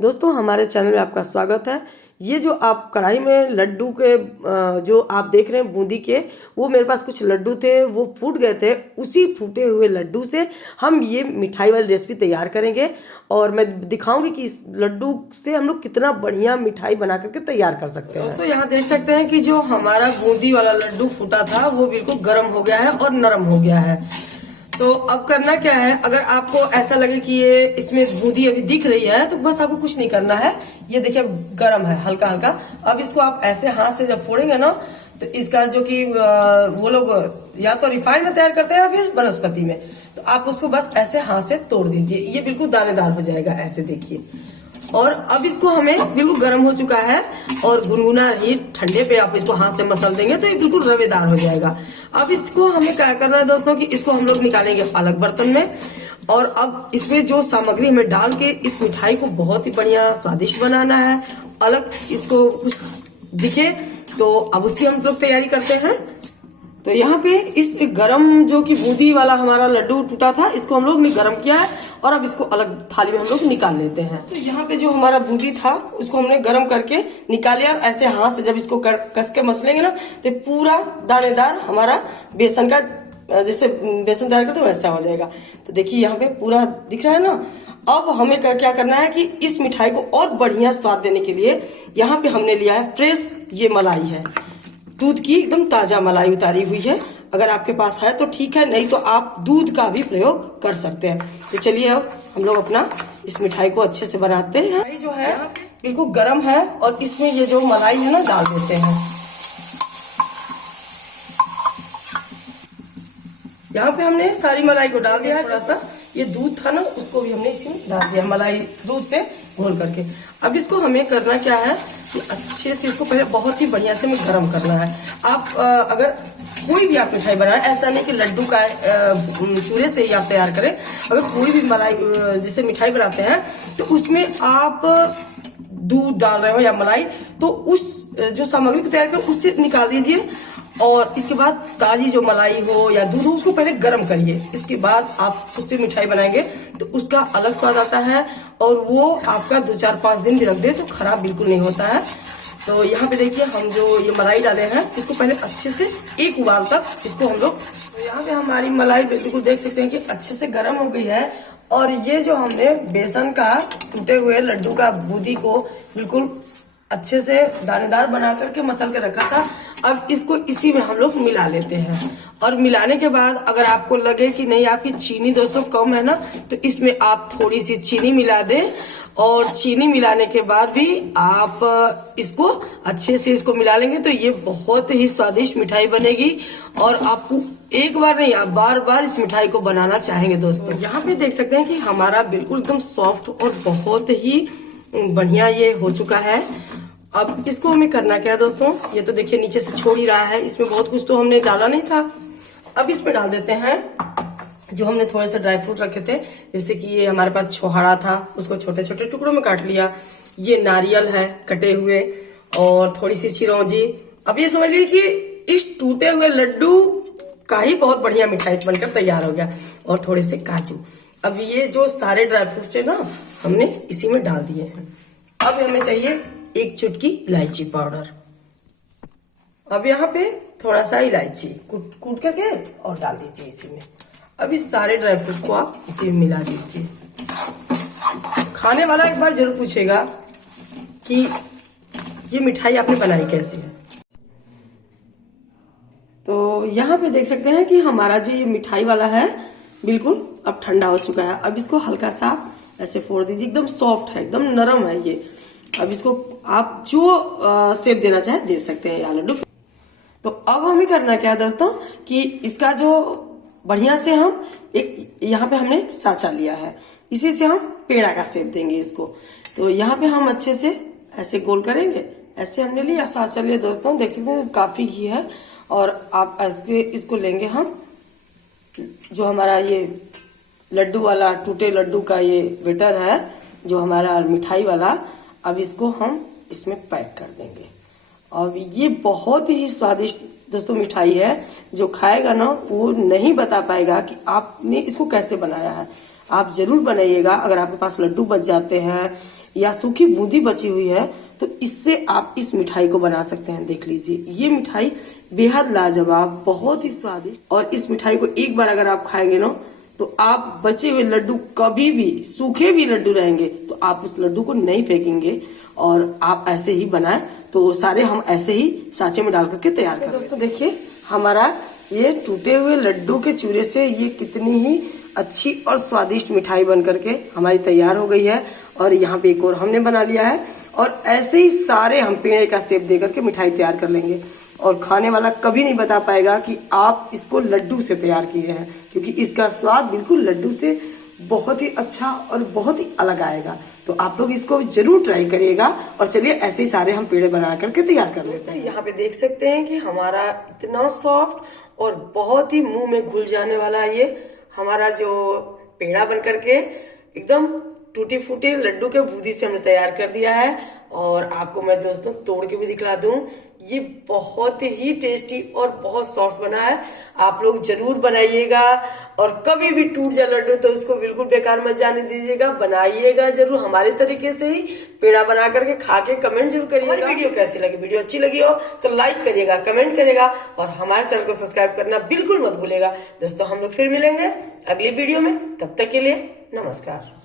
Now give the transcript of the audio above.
दोस्तों हमारे चैनल में आपका स्वागत है। ये जो आप कढ़ाई में लड्डू के जो आप देख रहे हैं बूंदी के, वो मेरे पास कुछ लड्डू थे, वो फूट गए थे। उसी फूटे हुए लड्डू से हम ये मिठाई वाली रेसिपी तैयार करेंगे और मैं दिखाऊंगी कि इस लड्डू से हम लोग कितना बढ़िया मिठाई बना करके तैयार कर सकते हैं। दोस्तों यहाँ देख सकते हैं कि जो हमारा बूंदी वाला लड्डू फूटा था वो बिल्कुल गर्म हो गया है और नरम हो गया है। तो अब करना क्या है, अगर आपको ऐसा लगे कि ये इसमें बूंदी अभी दिख रही है तो बस आपको कुछ नहीं करना है। ये देखिए गर्म है हल्का हल्का। अब इसको आप ऐसे हाथ से जब फोड़ेंगे ना तो इसका जो कि वो लोग या तो रिफाइंड में तैयार करते हैं या फिर वनस्पति में, तो आप उसको बस ऐसे हाथ से तोड़ दीजिए। ये बिल्कुल दानेदार हो जाएगा, ऐसे देखिए। और अब इसको हमें बिल्कुल गर्म हो चुका है और गुनगुना ही ठंडे पे आप इसको हाथ से मसल देंगे तो ये बिल्कुल रवेदार हो जाएगा। अब इसको हमें क्या करना है दोस्तों कि इसको हम लोग निकालेंगे अलग बर्तन में और अब इसमें जो सामग्री हमें डाल के इस मिठाई को बहुत ही बढ़िया स्वादिष्ट बनाना है, अलग इसको कुछ दिखे, तो अब उसकी हम लोग तैयारी करते हैं। तो यहाँ पे इस गरम जो कि बूंदी वाला हमारा लड्डू टूटा था, इसको हम लोग ने गरम किया है और अब इसको अलग थाली में हम लोग निकाल लेते हैं। तो यहाँ पे जो हमारा बूंदी था उसको हमने गरम करके निकाल लिया। ऐसे हाथ से जब इसको कस के मसलेंगे ना तो पूरा दानेदार हमारा बेसन का, जैसे बेसन तैयार करते वैसा हो जाएगा। तो देखिए यहाँ पे पूरा दिख रहा है ना। अब हमें क्या करना है कि इस मिठाई को और बढ़िया स्वाद देने के लिए यहाँ पे हमने लिया है फ्रेश ये मलाई है, दूध की एकदम ताजा मलाई उतारी हुई है। अगर आपके पास है तो ठीक है, नहीं तो आप दूध का भी प्रयोग कर सकते हैं। तो चलिए अब हम लोग अपना इस मिठाई को अच्छे से बनाते हैं। मिठाई जो है बिल्कुल गर्म है और इसमें ये जो मलाई है ना डाल देते हैं। यहाँ पे हमने सारी मलाई को डाल दिया है। थोड़ा सा ये दूध था ना उसको भी हमने इसमें डाल दिया, मलाई दूध से घोल करके। अब इसको हमें करना क्या है कि अच्छे से इसको पहले बहुत ही बढ़िया से हमें गर्म करना है। आप अगर कोई भी आप मिठाई बनाए, ऐसा नहीं कि लड्डू का चूरे से ही आप तैयार करें। अगर कोई भी मलाई जैसे मिठाई बनाते हैं तो उसमें आप दूध डाल रहे हो या मलाई, तो उस जो सामग्री को तैयार करें उससे निकाल दीजिए और इसके बाद ताजी जो मलाई हो या दूध हो उसको पहले गर्म करिए। इसके बाद आप उससे मिठाई बनाएंगे तो उसका अलग स्वाद आता है और वो आपका 2-4-5 दिन भी रख दे तो खराब बिल्कुल नहीं होता है। तो यहाँ पे देखिए हम जो ये मलाई डाले हैं इसको पहले अच्छे से एक उबाल तक इसको हम लोग, तो यहाँ पे हमारी मलाई बिल्कुल देख सकते हैं कि अच्छे से गर्म हो गई है। और ये जो हमने बेसन का टूटे हुए लड्डू का बूंदी को बिल्कुल अच्छे से दानेदार बना करके मसल के रखा था, अब इसको इसी में हम लोग मिला लेते हैं। और मिलाने के बाद अगर आपको लगे कि नहीं आपकी चीनी दोस्तों कम है ना, तो इसमें आप थोड़ी सी चीनी मिला दें। और चीनी मिलाने के बाद भी आप इसको अच्छे से इसको मिला लेंगे तो ये बहुत ही स्वादिष्ट मिठाई बनेगी और आपको एक बार नहीं आप बार बार इस मिठाई को बनाना चाहेंगे दोस्तों। यहाँ पे देख सकते हैं कि हमारा बिल्कुल एकदम सॉफ्ट और बहुत ही बढ़िया ये हो चुका है। अब इसको हमें करना क्या है दोस्तों, ये तो देखिए नीचे से छोड़ ही रहा है, इसमें बहुत कुछ तो हमने डाला नहीं था। अब इसमें डाल देते हैं जो हमने थोड़े से ड्राई फ्रूट रखे थे, जैसे कि ये हमारे पास छोहाड़ा था उसको छोटे छोटे टुकड़ों में काट लिया, ये नारियल है कटे हुए और थोड़ी सी चिरौंजी। अब ये समझ लीजिए कि इस टूटे हुए लड्डू का ही बहुत बढ़िया मिठाई बनकर तैयार हो गया। और थोड़े से काजू। अब ये जो सारे ड्राई फ्रूट्स है ना हमने इसी में डाल दिए हैं। अब हमें चाहिए एक चुटकी इलायची पाउडर। अब यहाँ पे थोड़ा सा इलायची कूट करके और डाल दीजिए इसी में। अब इस सारे ड्राई फ्रूट को आप इसी में मिला दीजिए। खाने वाला एक बार जरूर पूछेगा कि ये मिठाई आपने बनाई कैसे है। तो यहाँ पे देख सकते हैं कि हमारा जो ये मिठाई वाला है बिल्कुल अब ठंडा हो चुका है। अब इसको हल्का सा ऐसे फोड़ दीजिए, एकदम सॉफ्ट है, एकदम नरम है ये। अब इसको आप जो शेप देना चाहे दे सकते हैं या लड्डू। तो अब हमें करना क्या है दोस्तों कि इसका जो बढ़िया से हम एक यहाँ पे हमने साँचा लिया है, इसी से हम पेड़ा का शेप देंगे इसको। तो यहाँ पे हम अच्छे से ऐसे गोल करेंगे, ऐसे हमने लिया साँचा लिया दोस्तों, देख सकते हैं काफी घी है। और आप ऐसे इसको लेंगे हम, जो हमारा ये लड्डू वाला टूटे लड्डू का ये बेटर है जो हमारा मिठाई वाला, अब इसको हम इसमें पैक कर देंगे। और ये बहुत ही स्वादिष्ट दोस्तों मिठाई है, जो खाएगा ना वो नहीं बता पाएगा कि आपने इसको कैसे बनाया है। आप जरूर बनाइएगा। अगर आपके पास लड्डू बच जाते हैं या सूखी बूंदी बची हुई है तो इससे आप इस मिठाई को बना सकते हैं। देख लीजिए, ये मिठाई बेहद लाजवाब, बहुत ही स्वादिष्ट। और इस मिठाई को एक बार अगर आप खाएंगे ना तो आप बचे हुए लड्डू, कभी भी सूखे भी लड्डू रहेंगे तो आप उस लड्डू को नहीं फेंकेंगे। और आप ऐसे ही बनाएं तो सारे हम ऐसे ही सांचे में डाल करके तैयार करें। दोस्तों देखिए, हमारा ये टूटे हुए लड्डू के चूरे से ये कितनी ही अच्छी और स्वादिष्ट मिठाई बन करके हमारी तैयार हो गई है। और यहाँ पे एक और हमने बना लिया है और ऐसे ही सारे हम पेड़े का शेप दे करके मिठाई तैयार कर लेंगे। और खाने वाला कभी नहीं बता पाएगा कि आप इसको लड्डू से तैयार किए हैं, क्योंकि इसका स्वाद बिल्कुल लड्डू से बहुत ही अच्छा और बहुत ही अलग आएगा। तो आप लोग इसको जरूर ट्राई करिएगा। और चलिए ऐसे ही सारे हम पेड़े बना करके तैयार कर लेते हैं। यहाँ पे देख सकते हैं कि हमारा इतना सॉफ्ट और बहुत ही मुंह में घुल जाने वाला ये हमारा जो पेड़ा बन करके एकदम टूटी फूटी लड्डू के बूंदी से हमने तैयार कर दिया है। और आपको मैं दोस्तों तोड़ के भी दिखला दूं, ये बहुत ही टेस्टी और बहुत सॉफ्ट बना है। आप लोग जरूर बनाइएगा और कभी भी टूट जाए लड्डू तो उसको बिल्कुल बेकार मत जाने दीजिएगा, बनाइएगा जरूर हमारे तरीके से ही। पेड़ा बना करके खा के कमेंट जरूर करिएगा। वीडियो कैसी लगी, वीडियो अच्छी लगी हो तो लाइक करिएगा, कमेंट करिएगा और हमारे चैनल को सब्सक्राइब करना बिल्कुल मत भूलिएगा। दोस्तों हम लोग फिर मिलेंगे अगली वीडियो में, तब तक के लिए नमस्कार।